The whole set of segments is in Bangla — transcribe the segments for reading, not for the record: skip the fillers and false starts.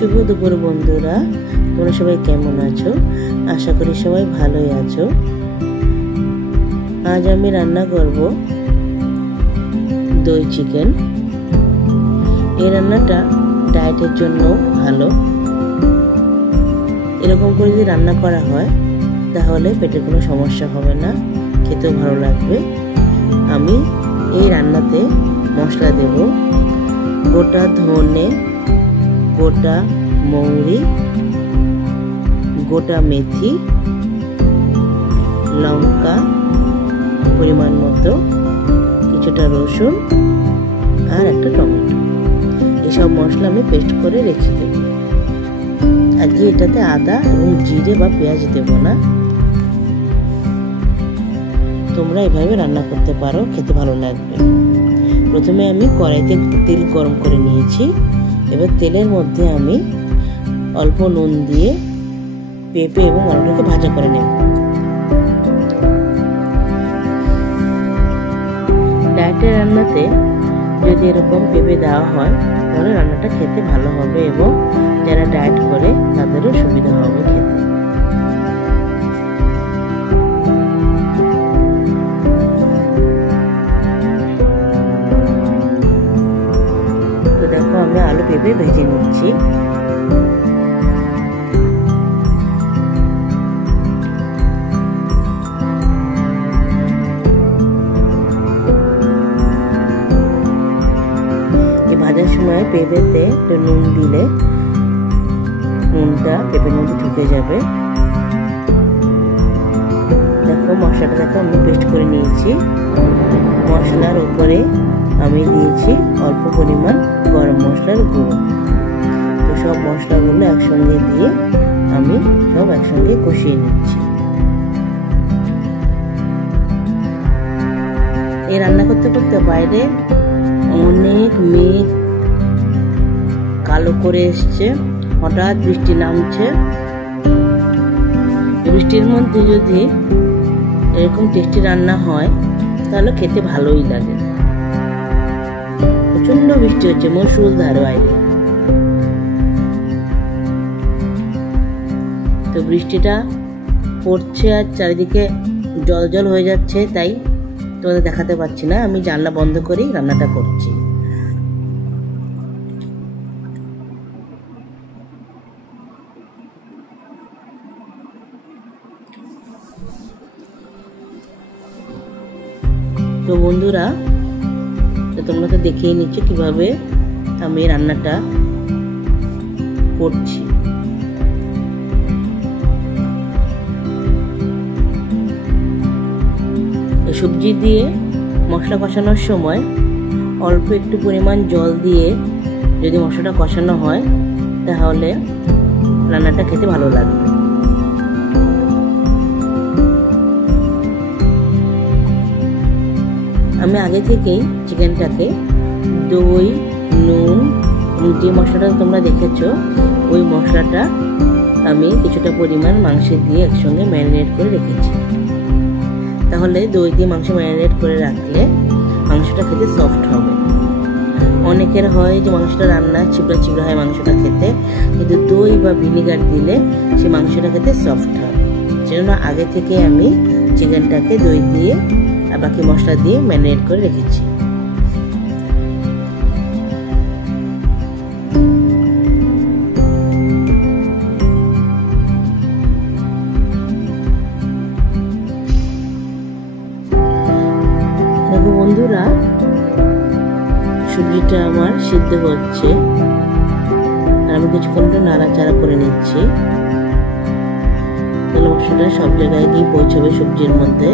শুভ দুপুর বন্ধুরা, তোমরা সবাই কেমন আছো? আশা করি সবাই ভালোই আছো। আজ আমি রান্না করব দই চিকেন। এই রান্নাটা ডায়েটের জন্য ভালো। এরকম করে যদি রান্না করা হয় তাহলে পেটের কোনো সমস্যা হবে না, খেতেও ভালো লাগবে। আমি এই রান্নাতে মশলা দেব গোটা ধনে, গোটা মৌরি, গোটা মেথি, লঙ্কা পরিমাণ মতো, কিছুটা রসুন আর একটা টমেটো। এসব মশলা আমি পেস্ট করে রেখে দেব। আজকে এটাতে আদা এবং জিরে বা পেঁয়াজ দেব না। তোমরা এভাবে রান্না করতে পারো, খেতে ভালো লাগবে। প্রথমে আমি কড়াইতে তেল গরম করে নিয়েছি। এবার তেলের মধ্যে আমি অল্প নুন দিয়ে পেঁপে এবং আলুটাকে ভাজা করে নেব। ডায়েটের রান্নাতে যদি এরকম পেঁপে দেওয়া হয় তাহলে রান্নাটা খেতে ভালো হবে এবং যারা ডায়েট করে তাদেরও সুবিধা হবে খেতে। তো দেখো, আমি আলু পেঁপে ভেজে নিচ্ছি। ভাজার সময় পেঁপেতে নুন দিলে নুনটা পেঁপের মধ্যে ঢুকে যাবে। দেখো মশলাটা দেখো আমি পেস্ট করে নিয়েছি। মশলার উপরে আমি দিয়েছি অল্প পরিমাণ গরম মশলার গুঁড়ো। তো সব মশলাগুলো একসঙ্গে দিয়ে আমি সব একসঙ্গে কষিয়ে নিচ্ছি। এই রান্না করতে করতে বাইরে অনেক মেঘ কালো করে এসছে, হঠাৎ বৃষ্টি নামছে। বৃষ্টির মধ্যে যদি এরকম টেস্টি রান্না হয় তাহলে খেতে ভালোই লাগে। প্রচন্ড বৃষ্টি হচ্ছে, মুষলধার বাইরে। তো বৃষ্টিটা পড়ছে আর চারিদিকে জল জল হয়ে যাচ্ছে, তাই তোমাদের দেখাতে পারছি না। আমি জানলা বন্ধ করেই রান্নাটা করছি। তো বন্ধুরা, তোমরা তো দেখিয়ে নিচ্ছ কিভাবে আমি রান্নাটা করছি। সবজি দিয়ে মশলা কষানোর সময় অল্প একটু পরিমাণ জল দিয়ে যদি মশলাটা কষানো হয় তাহলে রান্নাটা খেতে ভালো লাগবে। আমি আগে থেকেই চিকেনটাকে দই, নুন, যে মশলাটা তোমরা দেখেছো ওই মশলাটা আমি কিছুটা পরিমাণ মাংসে দিয়ে একসঙ্গে ম্যারিনেট করে রেখেছি। তাহলে দই দিয়ে মাংস ম্যারিনেট করে রাখলে মাংসটা খেতে সফট হবে। অনেকের হয় যে মাংসটা রান্না চিবড়া চিবড়া হয় মাংসটা খেতে, কিন্তু দই বা ভিনিগার দিলে সে মাংসটা খেতে সফট হয়। সেজন্য আগে থেকে আমি চিকেনটাকে দই দিয়ে আর বাকি মশলা দিয়ে ম্যারিনেট করে রেখেছি। দেখো বন্ধুরা, সবজিটা আমার সিদ্ধ হচ্ছে আর আমি কিছুক্ষণ নাড়াচাড়া করে নিচ্ছি। তাহলে মশলাটা সব জায়গায় গিয়ে পৌঁছাবে সবজির মধ্যে।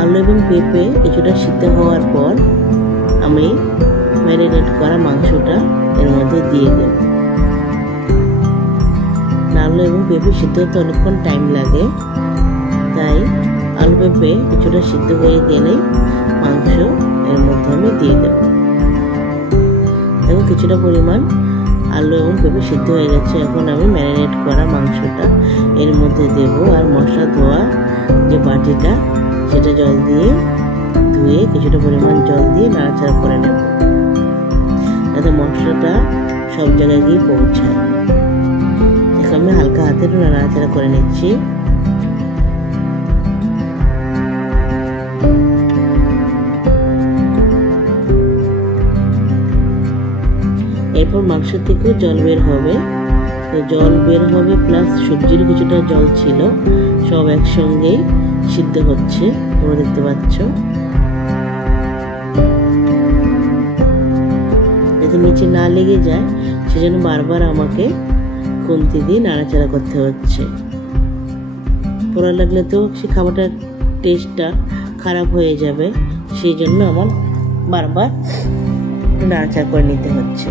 আলু এবং পেঁপে কিছুটা সিদ্ধ হওয়ার পর আমি ম্যারিনেট করা মাংসটা এর মধ্যে দিয়ে দেব। আলু এবং পেঁপে সিদ্ধ হতে অনেকক্ষণ টাইম লাগে, তাই আলু পেঁপে কিছুটা সিদ্ধ হয়ে গেলেই মাংস এর মধ্যে আমি দিয়ে দেব। দেখো কিছুটা পরিমাণ আলু এবং পেঁপে সিদ্ধ হয়ে গেছে। এখন আমি ম্যারিনেট করা মাংসটা এর মধ্যে দেব আর মশলা ধোয়া যে বাটিটা সেটা জল দিয়ে ধুয়ে কিছুটা পরিমাণ জল দিয়ে নাড়াচাড়া করে নেব, যাতে মশলাটা সব জায়গায় গিয়ে পৌঁছায়। এখন আমি হালকা হাতে একটু নাড়াচাড়া করে নিচ্ছি। এরপর মাংস থেকেও জল বের হবে, তো জল বের হবে প্লাস সবজির কিছুটা জল ছিল, সব একসঙ্গেই সিদ্ধ হচ্ছে, তোমরা দেখতে পাচ্ছ। যাতে নিচে না লেগে যায় সেজন্য বারবার আমাকে খুন্তি দিয়ে নাড়াচাড়া করতে হচ্ছে। পোড়া লাগলে তো সে খাবারটার টেস্টটা খারাপ হয়ে যাবে, সেই জন্য আমার বারবার নাড়াচাড়া করে নিতে হচ্ছে।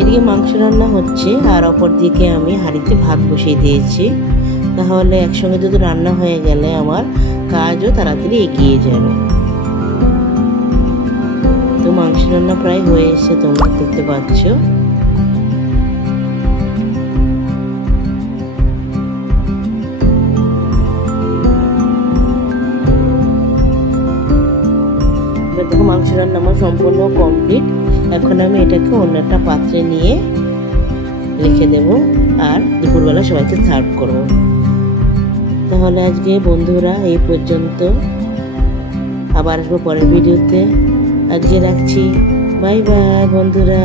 এদিকে মাংস রান্না হচ্ছে আর অপর দিকে আমি হাঁড়িতে ভাত বসিয়ে দিয়েছি, তাহলে একসঙ্গে যদি রান্না হয়ে গেলে আমার কাজও তাড়াতাড়ি এগিয়ে যাবে। তো মাংস রান্না প্রায় হয়ে এসেছে, তোমরা দেখতে পাচ্ছ। দেখো মাংস রান্না আমার সম্পূর্ণ কমপ্লিট। এখন আমি এটাকে অন্য একটা পাত্রে নিয়ে রেখে দেব আর দুপুরবেলা সবাইকে সার্ভ করব। তাহলে আজকে বন্ধুরা এই পর্যন্ত, আবার আসবো পরের ভিডিওতে। আজকে রাখছি, বাই বাই বন্ধুরা।